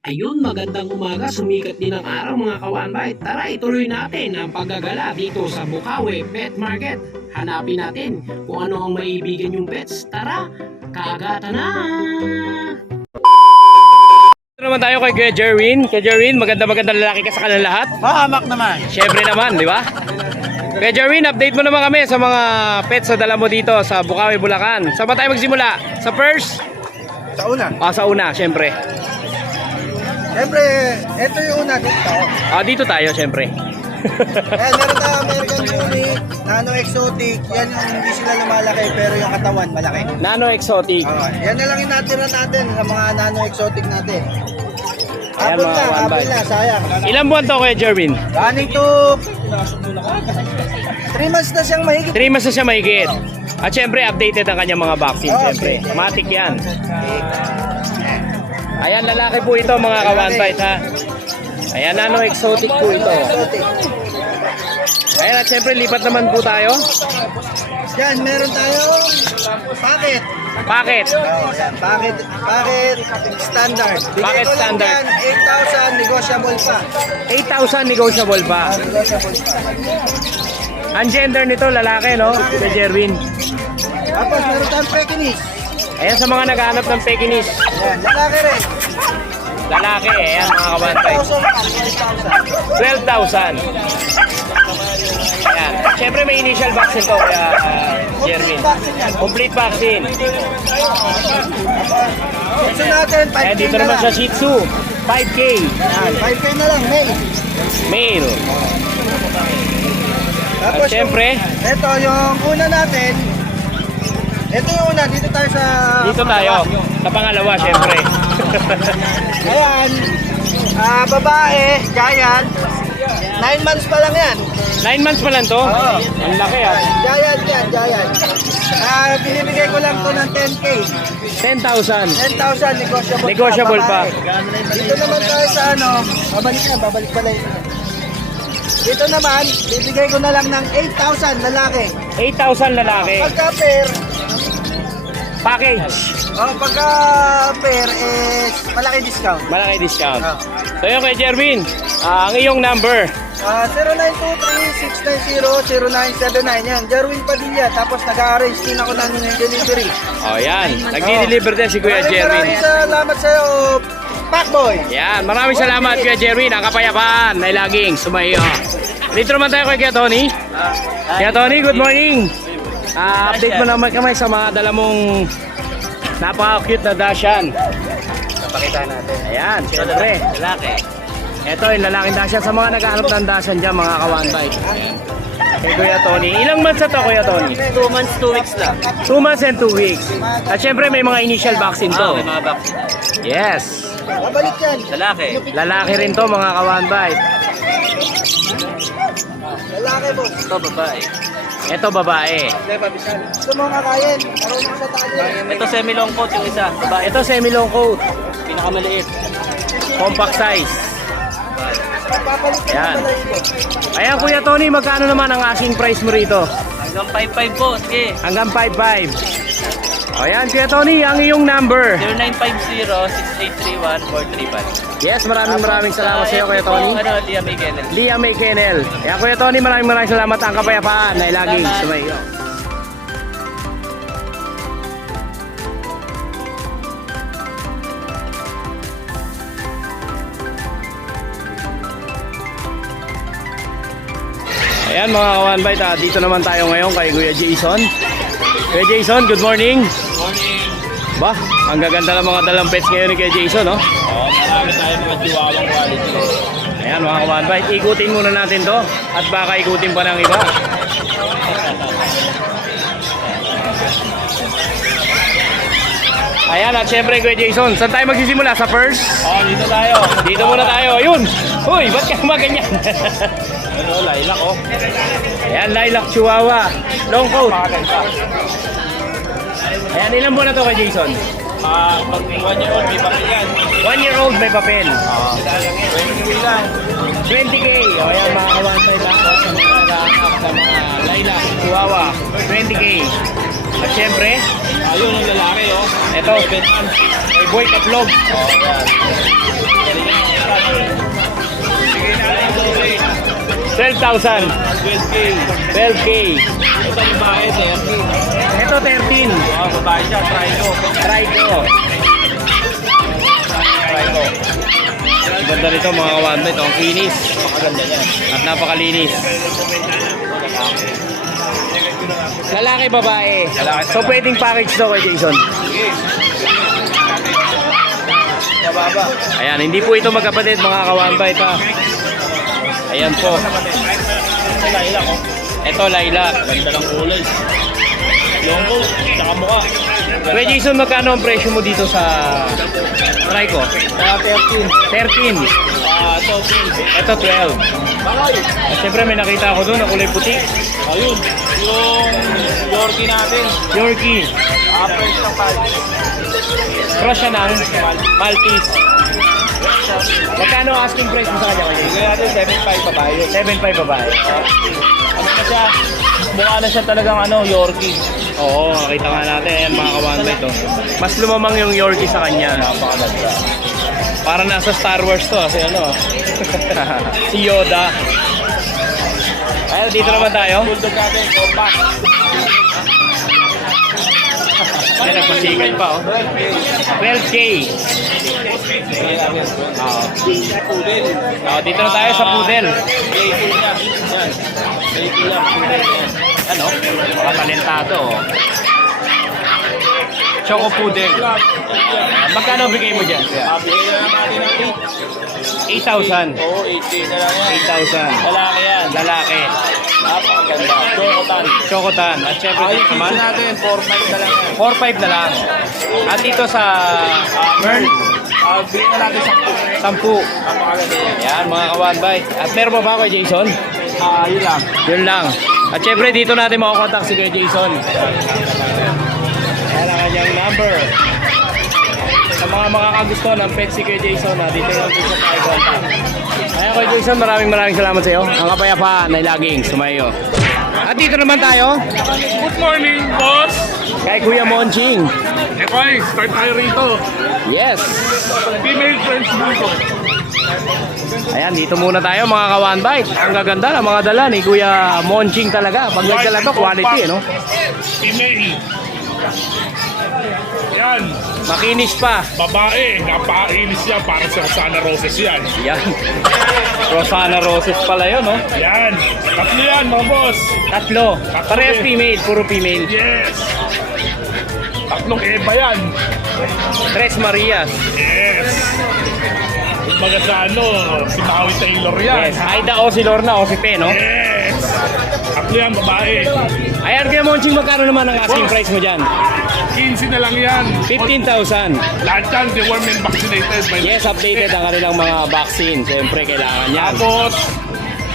Ayun, magandang umaga, sumikat din ang araw mga kawanbay. Tara, ituloy natin ang paggagala dito sa Bukawi Pet Market. Hanapin natin kung ano ang maibigan yung pets. Tara, kagata na! Ito naman tayo kay Kuya Jerwin. Kuya Jerwin, maganda lalaki ka sa kanila lahat. Mahamak naman. Siyempre naman, di ba? Kuya Jerwin, update mo naman kami sa mga pets na dala mo dito sa Bukawi, Bulacan. Saan ba tayo magsimula? Sa first? Sa una. Sa una, siyempre. Siyempre, ito yung una dito. Dito tayo, siyempre. Ayan, meron tayo American Unit, Nano Exotic. Yan yung hindi sila lumalaki pero yung katawan malaki. Nano Exotic. Yan na lang yung natira natin sa mga Nano Exotic natin. Ayan, Apple mga na, one apple bite. na, sayang. Ilang buwan to, Kuya Jerwin? Running to 3 months na siyang mahigit. 3 months na siya mahigit. At siyempre, updated ang kanyang mga vaccine, siyempre. Matik yan. Ayan, lalaki po ito, mga ka-one-bite, ha? Ayan, Nano Exotic po ito. Exotic. Ayan, at siyempre, lipat naman po tayo. Yan, meron tayong packet. Packet. Yan, packet standard. Packet ko lang standard. yan, 8,000 negotiable pa. 8,000 negotiable pa. Negotiable pa. Ang gender nito, lalaki, no? Kuya Jerwin. Tapos meron tayong Pekingese. Ayan, sa mga naghahanap ng Pekingese. Yan, lalaki rin. Lalaki, ayan, mga ka-one-bite. 12,000. Ayan. Siyempre, may initial vaccine to, kaya Jerwin. Complete vaccine. Ito natin, 5K Ayan, dito na naman lang. sa Shih Tzu. 5K. Ayan. 5K na lang, male. Male. Tapos At syempre, ito yung una natin. Ito yung una, dito tayo sa... dito tayo. Sa pangalawa, siyempre. Ayan. Babae, giant. 9 months pa lang yan. 9 months pa lang to? Oo. Ang laki, ah. Giant yan, giant. Binibigay ko lang to ng 10K. 10,000. 10,000 negotiable, Negotiable pa. babae. Dito naman tayo sa ano, babalik pala yun. Dito naman, bibigay ko na lang ng 8,000 lalaki. 8,000 lalaki. Pagka pair, Package. pagka pair is malaki discount. Malaki discount. Ah. So yun kay Jerwin, ang iyong number. 0923-690-0979. Yan, Jerwin Padilla. Tapos nag-arrange din ako ng delivery. O yan, nagdi-deliver din si Kuya Jerwin. Maraming salamat sa'yo, Pacboy. Yan, maraming salamat Kuya Jerwin. Ang kapayapaan ay laging sumayo. Dito naman tayo kay Kuya Tony. Kuya Tony, good morning. Update mo naman kami sa mga dala mong napaka-cute na Dashan. Napakita natin. Ayan, syempre. Lalaki. Ito yung lalaking Dashan. Sa mga naghahanap ng Dashan dyan, mga ka-one-bite. Kay Kuya Tony. Ilang months na to, Kuya Tony? 2 months, 2 weeks lang. 2 months and 2 weeks. At syempre, may mga initial vaccine to. May mga vaccine. Yes. Babalik yan. Lalaki. Lalaki rin to, mga ka-one-bite. Lalaki po. Ito, babae. Ito, babae. Ito mga kakain. Marunong sa tali. Ito semi-long coat yung isa. Babae. Ito, semi-long coat. Pinakamaliit. Compact size. Papalit ka Yan. na pala Ayan, Kuya Tony, magkano naman ang asking price mo rito? Hanggang 5.5 po. Sige. Hanggang 5.5. Ayan, Kuya Tony, ang iyong number. 0950-6831-435. Yes, maraming salamat sa iyo, Kuya Tony. Ano, Liam May Kennel. Liam May Kennel. Ayan, Kuya Tony, maraming salamat. Ang kapayapaan ay laging sumayo. Ayan mga ka-one-bite, dito naman tayo ngayon kay Kuya Jason. Kuya Jason, good morning. Morning. Ba, ang gaganda ng mga dalang pets ngayon ni Kuya Jason, no? Oo, marami tayo mga chihuahua quality. Ayan mga ka-one-bite, ikutin muna natin to at baka ikutin pa ng iba. Ayan, at syempre Kuya Jason, saan tayo magsisimula? Sa first? Dito tayo. Dito muna tayo, ayun! Uy, ba't ka gumaganyan? Ano, lilac oh. Ayan, lilac chihuahua, long coat. Maganda. Ayan, ilan buwan na to kay Jason? Pag 1 year old, may papel yan. 1 year old, may papel. 20 lang. 20K. O ayan, mga ka-one-bite back sa mga nag-aakap sa mga lilac chihuahua. 20K. At syempre, Ayun, ang lalaki oh. ito, may boy kaplog. Oh, yan. 12,000. 12K. 12K. Ito babae, 30. Ito 13. Babae siya, Trico. Trico. Trico. Ang ganda nito mga kawanbay. Ito ang kinis. Napakaganda niya. At napakalinis. Lalaki, babae. Lalaki. So pwedeng package to kay Jason. Sige. Mababa. Ayan, hindi po ito magkapatid mga kawanbay. Ito. Ayan po. Lilac, oh. Ito, lilac. Ganda ng kulay. Longgo, tsaka mukha. Kuya Jason, magkano ang presyo mo dito sa Trico? 13. 13. Ito, 15. Ito 12. At syempre may nakita ako doon na kulay puti. Ayun, yung Yorkie natin. Yorkie. Average ng 5. Cross siya ng Maltese. Magkano ang asking price mo sa kanya kayo? Bigay natin 7.5 babae. 7.5 babae. Ano na siya? Mukha na siya talagang Yorkie. Oo, nakita nga natin. Ayan mga kawanbay ito. Mas lumamang yung Yorkie sa kanya. Napakaganda. Para nasa Star Wars to. Kasi ano, si Yoda. Ayan, dito naman tayo. Bulldog natin, compact. Ayan, nagpasikat pa oh. 12K. Oo. Poodle. Dito na tayo sa poodle. Playful niya. Yan. Playful niya. Poodle yan. Ano? Makatalentado oh. Choco poodle. Magkano bigay mo dyan? Bigay na natin ng 8,000. Oo, 8K na lang yan. 8,000. Lalaki yan. Lalaki. Napakaganda. Chocotan. Chocotan. At syempre Ay, dito dito naman, natin, 4.5 na lang yan. 4,500 na lang. At dito sa Mern, Bigyan na natin 10. 10. Napakaganda yan. Yan mga kawanbay. At meron pa ba kay Jason? Yun lang. Yun lang. At syempre dito natin makakontakt si Kuya Jason. Yan ang kanyang number. Sa mga makakagusto ng pet si Kuya Jason, dito lang po sa tayo contact. Kaya Kuya Jason, maraming salamat sa iyo. Ang kapayapaan ay laging sumayo. At dito naman tayo Good morning, boss! kay Kuya Monching. Okay, start tayo rito. Yes. Female French Bulldog. Ayan, dito muna tayo mga kawanbay. Ang gaganda ng mga dala ni Kuya Monching talaga. Pag nagdala to, quality, no? Female. Yan, Makinis pa. babae. Napainis yan para sa Rosana Roses yan. Yan. Rosana Roses pala yun, no? Yan. Tatlo yan, mga boss. Tatlo. Parehas female, puro female. Yes. Tatlong Eva yan. Tres Marias. Yes. Kumbaga sa si Maui Taylor yan. Yes. Aida o si Lorna o si Pe, no? Yes. Tatlo yan, babae. Ayan, Kuya Monching, magkano naman ang asking Boss. price mo dyan? 15 na lang yan. 15,000. Lahat yan, they were men vaccinated. By Yes, updated ang kanilang mga vaccine. Siyempre, kailangan yan. Tapos,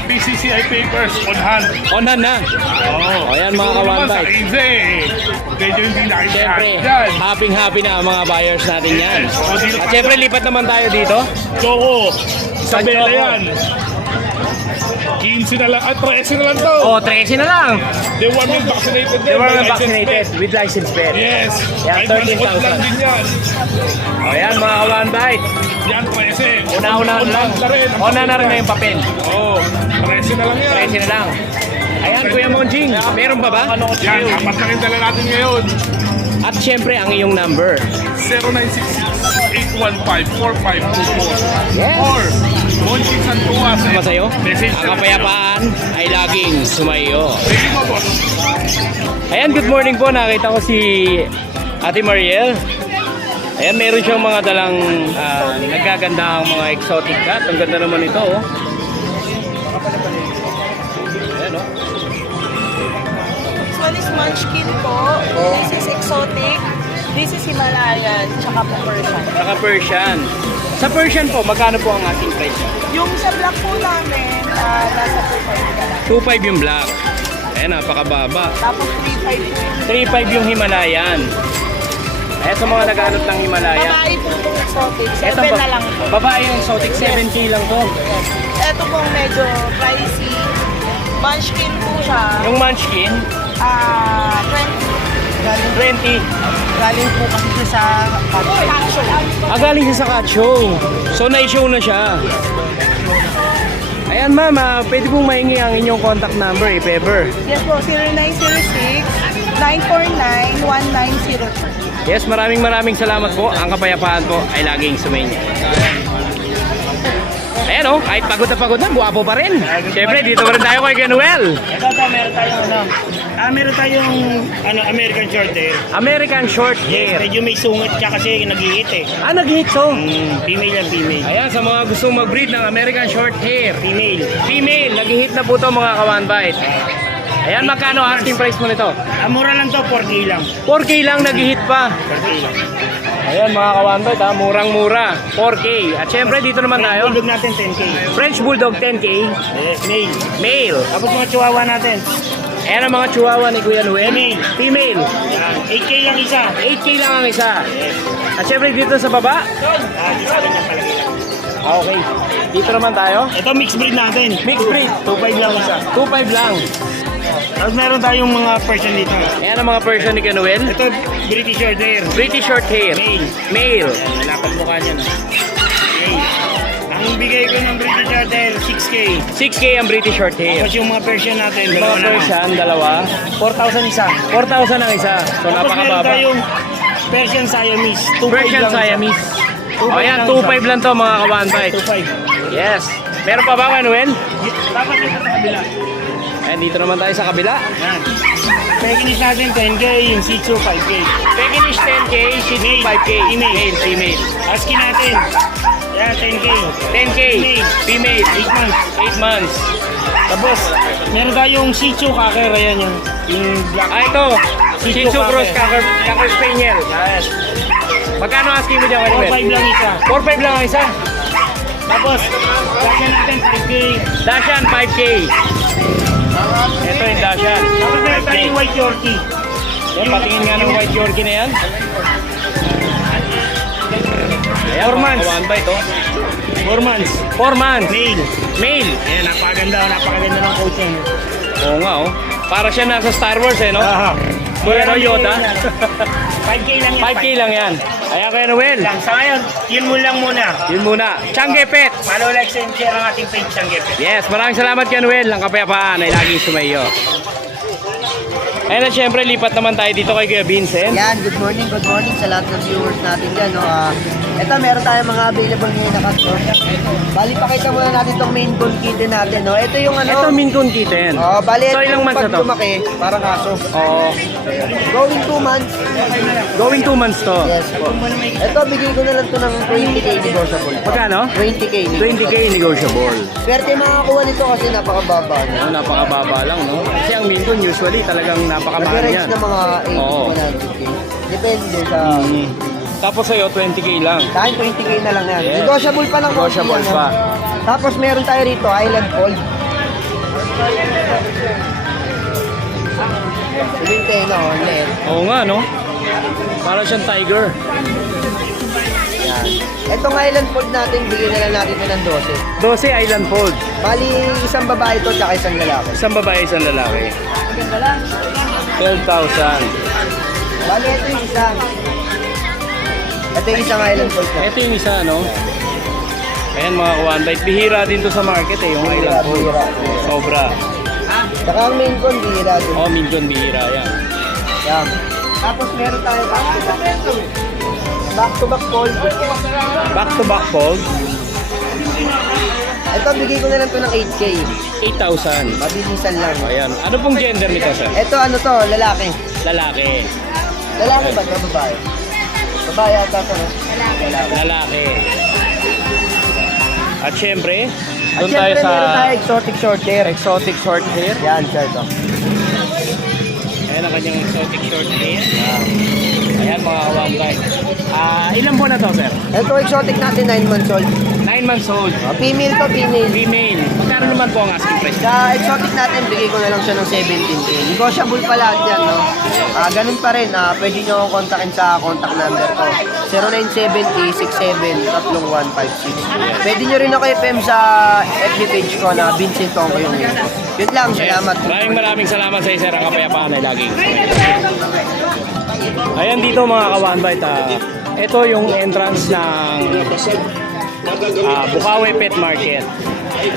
PCCI papers on hand. On hand na. Oo. Ayan, mga Siguro naman kawantay. sa Easy, medyo hindi nakikita Siyempre, dyan. happy na ang mga buyers natin yan. Yes. O, dito At tayo. siyempre, lipat naman tayo dito. Choco, Isabela Choco? yan. 15 na lang, 13 na lang to. O, 13 na lang. They were men vaccinated din. They were by license vaccinated plate. with license plate. Yes. Yan, Ay, malikot 13,000. lang din yan. O, yan, mga kawanbay. Yan, 13. Una-una On lang. hand na rin. Una na rin na yung papel. Oo, 13 na lang yan. 13 na lang. Ayan, Kuya Monching, meron pa ba? Yan, apat lang yung dala natin ngayon. At syempre, ang iyong number. 0966-815-4524. Yes. Or, Monching Santua sa Masayo, message ang kapayapaan ay laging sumayo. Sige mo, boss. Ayan, good morning po. Nakita ko si Ate Mariel. Ayan, meron siyang mga dalang nagaganda ang mga exotic cat. Ang ganda naman ito, oh. Ayan, oh. This one is Munchkin po. This is exotic. This is Himalayan. Tsaka po Persian. Saka Persian. Sa Persian po, magkano po ang ating price? Yung sa black po namin, nasa 2.5 na lang. 2.5 yung black. Ayan, napakababa. Tapos 3.5 po. 3.5 yung Himalayan. Ayan, sa mga naghanap ng Himalayan. Babae po itong exotic. 7 Ito ba- na lang po. Babae yung exotic, 7K lang to. Ito pong medyo pricey. Munchkin po siya. Yung Munchkin, 20. 20. Galing po kasi siya sa cat show. Galing siya sa cat show. So, na-show na siya. Ayan ma'am, pwede pong mahingi ang inyong contact number if ever. Yes po, 0906-949-1902. Yes, maraming salamat po. Ang kapayapaan po ay laging sumainyo. Ayan oh, kahit pagod na, guwapo pa rin. Siyempre, dito pa rin tayo kay Ganuel. Ito, meron tayong American short hair. American short hair. Medyo may sungat siya kasi nag-hit eh. Nag-hit song. Female yan, female. Ayan, sa mga gustong mag-breed ng American short hair. Female. Female, nag-hit na po to mga kawan-bite. Ayan, magkano asking price mo nito? Mura lang to, 4K lang. 4K lang nag-hit pa. 4K lang. Ayan mga kawan-bite ha, murang-mura. 4K. At syempre dito naman tayo. Bulldog natin, 10K. French Bulldog 10K. Yes, male. Male. Tapos mga chihuahua natin. Ayan ang mga chihuahua ni Kuya Noel. Female. Female. Yan, 8K lang isa. 8K lang ang isa. At syempre dito sa baba. Di sa kanya palagi lang. Okay. Dito naman tayo. Ito mixed breed natin. Mixed breed. 2.5 lang isa. 2.5 lang. Tapos meron tayong mga Persian dito. Ayan ang mga version ni Kuya Noel. Ito, British short hair. British short hair. Male. Male. Malapad mukha niya. Okay. Ang bigay ko ng British short hair, 6K. 6K ang British short hair. Tapos yung mga Persian natin, Mga dalawa naman. Persian, dalawa. 4,000 isa. 4,000 ang isa. So Tapos meron napakababa. tayong Persian Siamese. 2.5 Persian lang isa. Siamese. 2.5 O yan, lang 2.5 lang to mga kawan-bite. 2.5. Yes. Meron pa ba Kuya Noel? Dapat dito sa kabila. Ayan, dito naman tayo sa kabila. Yan. Pekinis natin 10K, yung Shih Tzu 5K. Pekinis 10K, Shih Tzu 5K. Male, female. Husky natin. Yan, 10K. 10K, female. 8 months. 8 months. Tapos, meron tayong Shih Tzu Cocker. Ayan yung black. Ito. Shih Tzu Cross Cocker Spaniel. Yes. Magkano asking mo dyan Kuya Noel? 4.5 lang isa. 4.5 lang ang isa. Tapos, Dashan natin 5K. Dashan 5K. Ito yung Dashan. Tapos meron tayong White Yorkie. Yan, patingin nga ng White Yorkie na yan. Ayan, 4 months. One bite, oh. 4 months. 4 months. Male. Male. Ayan, napakaganda ng coach niya. Oo nga, oh. Para siya nasa Star Wars, eh, no? Kuya no, Yoda. 5K lang yan. 5K lang yan. Ayan, Kuya Noel. Lang. Sa ngayon, yun mo lang muna. Yun muna. Changge Pets. Follow, like, and share ang ating page, Changgep. Yes, maraming salamat Kuya Noel. Ang kapayapaan ay laging sumayo. Ayan, at syempre, lipat naman tayo dito kay Kuya Vincent. Yan, good morning sa lahat ng viewers natin dyan. No? Ito, meron tayong mga available ngayon na kaso. Bali, pakita muna natin itong main bone kitten natin. No? Ito yung ano. Ito, Maine Coon Kitten. Bali, So, ito ilang yung months na pag to? lumaki, parang aso. Oo. Going 2 months. Going 2 months to. Yes po. Ito, bigay ko na lang to ng 20K negotiable. Magkano? 20K. 20K negotiable. Swerte makakuha nito kasi napakababa. No? Oh, napakababa lang, no? Kasi ang Maine Coon usually talagang napakamahal Nag-range yan. na mga Oo. 80-100K. Depende sa... Tapos sa'yo, 20K lang. Sa akin, 20K na lang yan. Yes. Negotiable pa lang. Negotiable konti yan, pa. Tapos meron tayo rito, Island Fold. Suminte na, online. Oo nga, no? Para siyang tiger. Yan. Itong Island Fold natin, bigyan na lang natin ito ng 12. 12 Island Fold. Bali, isang babae ito, tsaka isang lalaki. Isang babae, isang lalaki. 12,000. Bali, ito yung isa. Ito yung isang Island Fold na. Ito yung isa, no? Ayan mga kuwan-bite. Bihira din to sa market eh, yung Island Fold. Bihira. Sobra. Tsaka ang main con, bihira din. Oh, million bihira yan. Yan. Tapos meron tayo back-to-back. Back-to-back fold. Back-to-back fold, Ito, bigay ko na lang ito ng 8K. 8,000. Mabilisan lang. Ayan. Ano pong gender nito, sir? Ito, ano to, lalaki. Lalaki. Lalaki ba ito, babae? Babae ata ito, no? Lalaki. At syempre, At doon tayo syempre, sa meron tayo exotic short hair. exotic short hair. Yan, sir, ito. Ayan ang kanyang exotic short hair. Ayan mga kuwan-bite. Ilan po na to, sir? Ito, exotic natin, 9 months old. 9 months old. Female to, female. Female. Magkano naman po ang asking price? Sa exotic natin, bigay ko na lang siya ng 17K. Negotiable pa lahat yan, no? Ganun pa rin, pwede nyo akong kontakin sa contact number ko. 0970-67-33156. Pwede nyo rin ako i-PM sa FB page ko na Vincent Tongko yung name ko. Yun lang, salamat. Maraming salamat sa sir. Ang kapayapaan ay laging. Ayan dito mga kawan-bite. Ito yung entrance ng Bukawi Pet Market.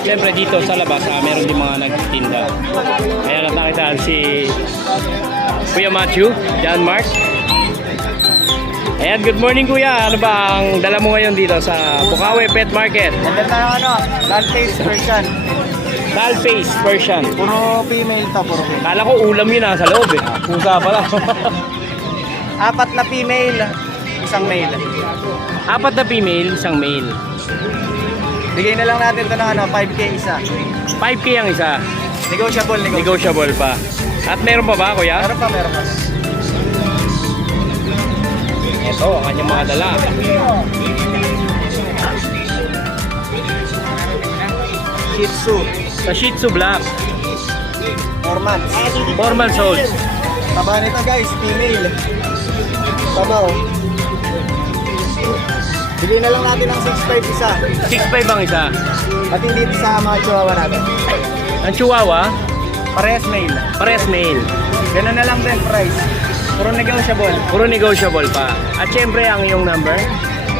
Siyempre dito sa labas, meron din mga nagtitinda. Ayan, at nakitaan si Kuya Matthew, John Mark. Ayan, good morning kuya. Ano ba ang dala mo ngayon dito sa Bukawi Pet Market? Ito tayo Doll-face version. Doll-face Persian. Puro female to, puro female. Kala ko ulam yun nasa loob eh. Pusa pala. 4 na female, isang male. 4 na female, isang male. Bigay na lang natin ito ng 5K isa. 5K ang isa. Negotiable. Negotiable pa. At meron pa ba kuya? Meron pa. Ito, ang kanyang mga dala. Shih Tzu, Sa Shih Tzu Black, 4 months. 4 months old. Taba nito guys, female. Taba oh. Bigay na lang natin ng 6.5 isa. 6'5 ang isa. At hindi sa mga chihuahua natin. Ang Chihuahua, Parehas male. pares male. Ganun na lang din price. Puro negotiable. Puro negotiable pa. At syempre, ang iyong number?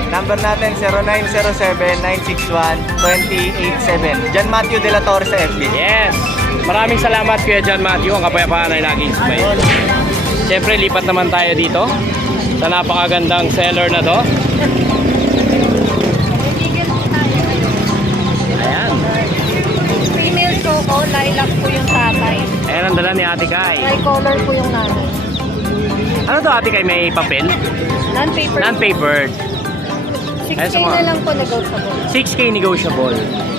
Number natin 0907-961-2087. John Matthew De La Torre sa FB. Yes! Maraming salamat Kuya John Matthew. Ang kapayapaan ay laging smile. Siyempre, lipat naman tayo dito sa napakagandang seller na to. Ayan. Female choco, lilac po yung tatay. Ayan ang dala ni Ate Kai. Tricolor po yung nanay. Ano to Ate Kai? May papel? Non-paper. Non-papered. 6K Ayun sa mga- na lang po negotiable. 6K negotiable.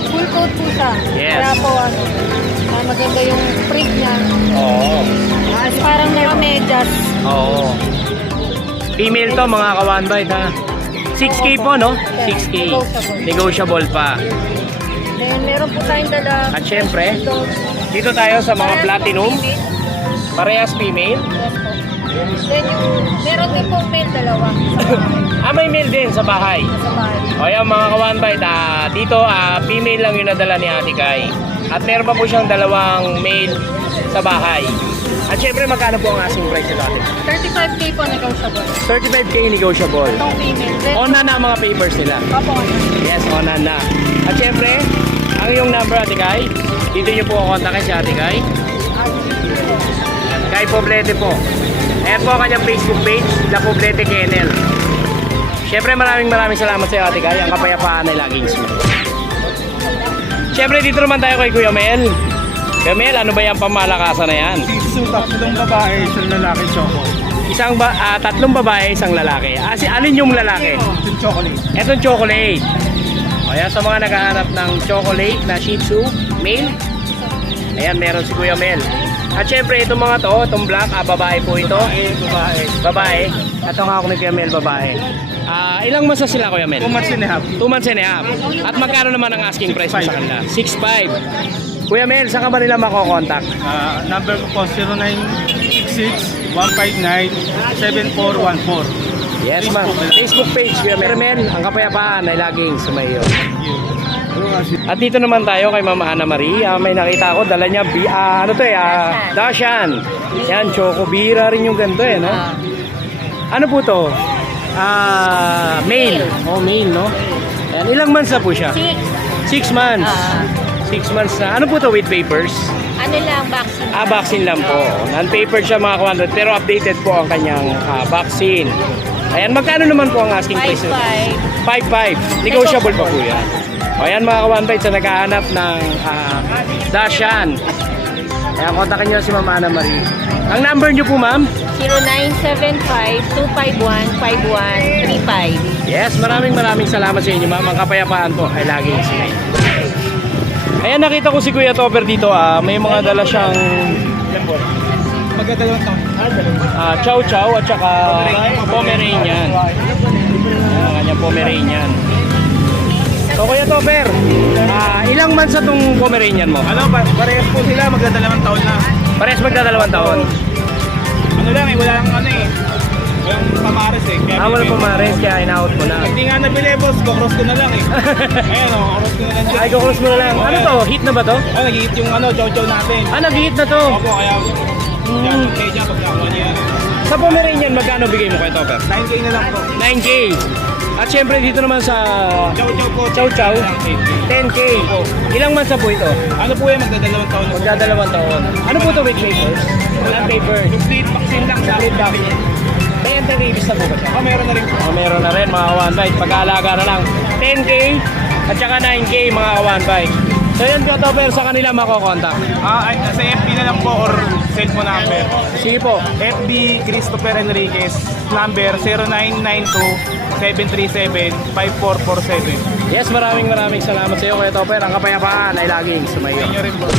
Full coat po siya. Yes. Kaya po maganda yung print niya. Oo. As parang naka-medyas. Oo. Female to mga ka-one bite ha. 6K po no? 6K. Negotiable pa. Then meron po tayong dala. At syempre, Ito. dito tayo sa mga Parehas platinum. po female. Parehas female. Yes po. Then meron din pong male dalawa May male din sa bahay. sa bahay. O yan mga ka-one bite, dito female lang yung nadala ni Ate Kai. At meron pa po siyang dalawang male sa bahay. At syempre magkano po ang asking price nito Ate? 35K po negotiable. 35K negotiable. Itong female. Then, Ona na ang mga papers nila. Opo. Yes, ona na. At syempre, ang iyong number Ate Kai, dito niyo po kontakin si Ate Kai. Kai Poblete po. Ayan po ang kanyang Facebook page, La Poblete Kennel. Syempre maraming salamat sa iyo Ate Kai. Ang kapayapaan ay laging smile. Syempre dito naman tayo kay Kuya Mel. Kuya Mel, ano ba yung pamalakasan na yan? Shih tatlong babae, isang lalaki, choco. Tatlong babae, isang lalaki. Alin yung lalaki? Yung chocolate. Etong chocolate. Ayan sa mga naghahanap ng chocolate na Shih Tzu male. Ayan, meron si Kuya Mel. At syempre itong mga to, itong black, babae po ito. Babae. Ito nga ako ni Kuya Mel, babae. Ilang months na sila Kuya Mel? 2 months and a half. 2 months and a half. At magkano naman ang asking price mo sa kanila? 6'5". Kuya Mel, saan ka ba nila makokontak? Number ko po 0966-159-7414. Yes, ma'am. Facebook page, Kuya Mel. Ang kapayapaan ay laging sumayo. At dito naman tayo kay Mama Ana Marie. May nakita ako, dala niya, Dashan. Yan, Choco Bira rin yung ganito eh, no? Ano po to? Male. Oh, male, no? Yan, ilang months na po siya? 6 months. 6 months na. Ano po to with papers? Ano lang, vaccine. Vaccine lang po. Non-papered siya mga kawanod, pero updated po ang kanyang vaccine. Ayan, magkano naman po ang asking price? 5'5". Negotiable pa po yan. O ayan mga kawanbite, sa naghahanap ng Dashan. Ayan, kontakin nyo si Mama Ana Marie. Ang number nyo po ma'am? 0975-251-5135. Yes, maraming salamat sa inyo ma'am. Ang kapayapaan po ay laging smile. Ayan, nakita ko si Kuya Topper dito. May mga dala siyang Magdadalawang taon. Chow Chow at saka Pomeranian. Ayan, ang kanyang Pomeranian. So Kuya Topper, ilang months na itong Pomeranian mo? Parehas po sila, magdadalawang taon na. Parehas magdadalawang taon. Ano lang wala lang walang pamares Kaya Wala pumares, kaya in-out mo na. Hindi nga nabili boss, kukross ko na lang Ayan kukross ko na lang dyan. Ay, kukrus mo na lang. Ano to? Hit na ba to? Nag-hit yung chow-chow natin. Nag-hit na to. Opo, kaya kaya pagkakuha niya. Sa Pomeranian, magkano bigay mo kay Topper? 9K na lang po. 9K. At syempre dito naman sa Chow Chow po. Chow Chow, 10K. Ilang months na po ito? Ano po yan? Magdadalawang taon na po. Magdadalawang taon. Ano po ito with papers? Walang paper. Complete vaccine lang sa Complete vaccine. May anti-rabies na po ba siya? Meron na rin po. Oh, meron na rin mga kawan bite. Pag-aalaga na lang. 10K at saka 9K mga kawan bite. So yan po Topper, sa kanila makokontak. Sa FB na lang po or cellphone number. Sige po. FB Christopher Enriquez, number 0992-737-5447. Yes, maraming salamat sa iyo Kuya Topper. Ang kapayapaan ay laging sumayo. Inyo rin po.